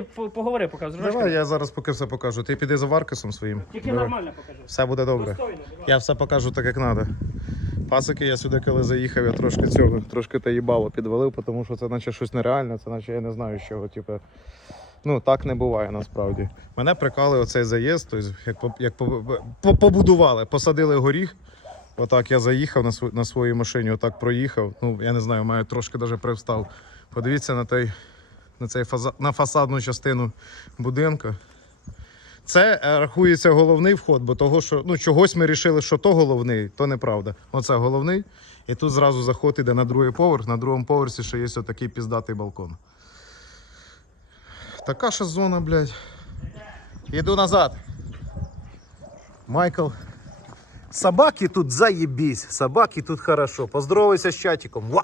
Ти по- поговори, поки з Давай рожками. я зараз поки все покажу. Ти піди за Варкасом своїм. Тільки Давай. нормально покажи. Все буде добре. Достойно, давай. Я все покажу так, як треба. Пасики, я сюди, коли заїхав, я трошки цього, трошки та їбало підвалив, тому що це наче щось нереальне, це наче я не знаю, з чого, типу. Ну, так не буває насправді. Мене прикали оцей заїзд, тобто, як, по- як по- по- побудували, посадили горіх. Отак я заїхав на, св- на своїй машині, отак проїхав. Ну, я не знаю, маю трошки даже привстав. Подивіться на, той, на, цей фаза, на фасадну частину будинку. Це е, рахується головний вход, бо того, що ну, чогось ми вирішили, що то головний, то неправда. Оце головний. І тут зразу заход іде на другий поверх. На другому поверсі ще є отакий піздатий балкон. Така ж зона, блядь. Іду назад. Майкл. Собаки тут заебись. Собаки тут хорошо. Поздоровайся з чатиком.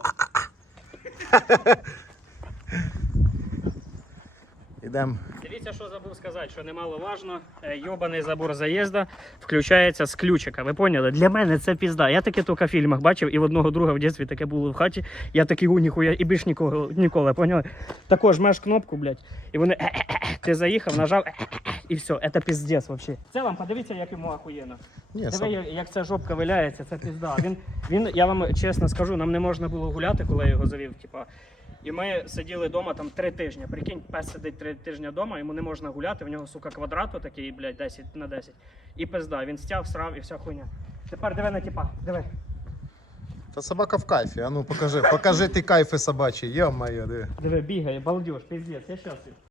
Ва! Ідемо. Дивіться, що забув сказати, що немаловажно, е, йобаний забор заїзда включається з ключика. Ви поняли? Для мене це пізда. Я таке тільки в фільмах бачив, і в одного друга в дитинстві таке було в хаті. Я такий у ніхуя, і більш нікого ніколи, поняли? Також жмеш кнопку, блядь, і вони ти заїхав, нажав і все, це піздець взагалі. В цілому, подивіться, як йому ахуєнно. Диви, як ця жопка виляється, це пізда. Він, він, я вам чесно скажу, нам не можна було гуляти, коли я його завів. Типа. І ми сиділи вдома там три тижні. Прикинь, пес сидить три тижні вдома, йому не можна гуляти, в нього, сука, квадрату такий, блядь, 10 на 10. І пизда. Він стяв, срав і вся хуйня. Тепер диви на тіпа, диви. Та собака в кайфі. А ну покажи, покажи ти кайфи собачі. Йо-моє, диви. Диви, бігає, балдеж, пиздець, я щас.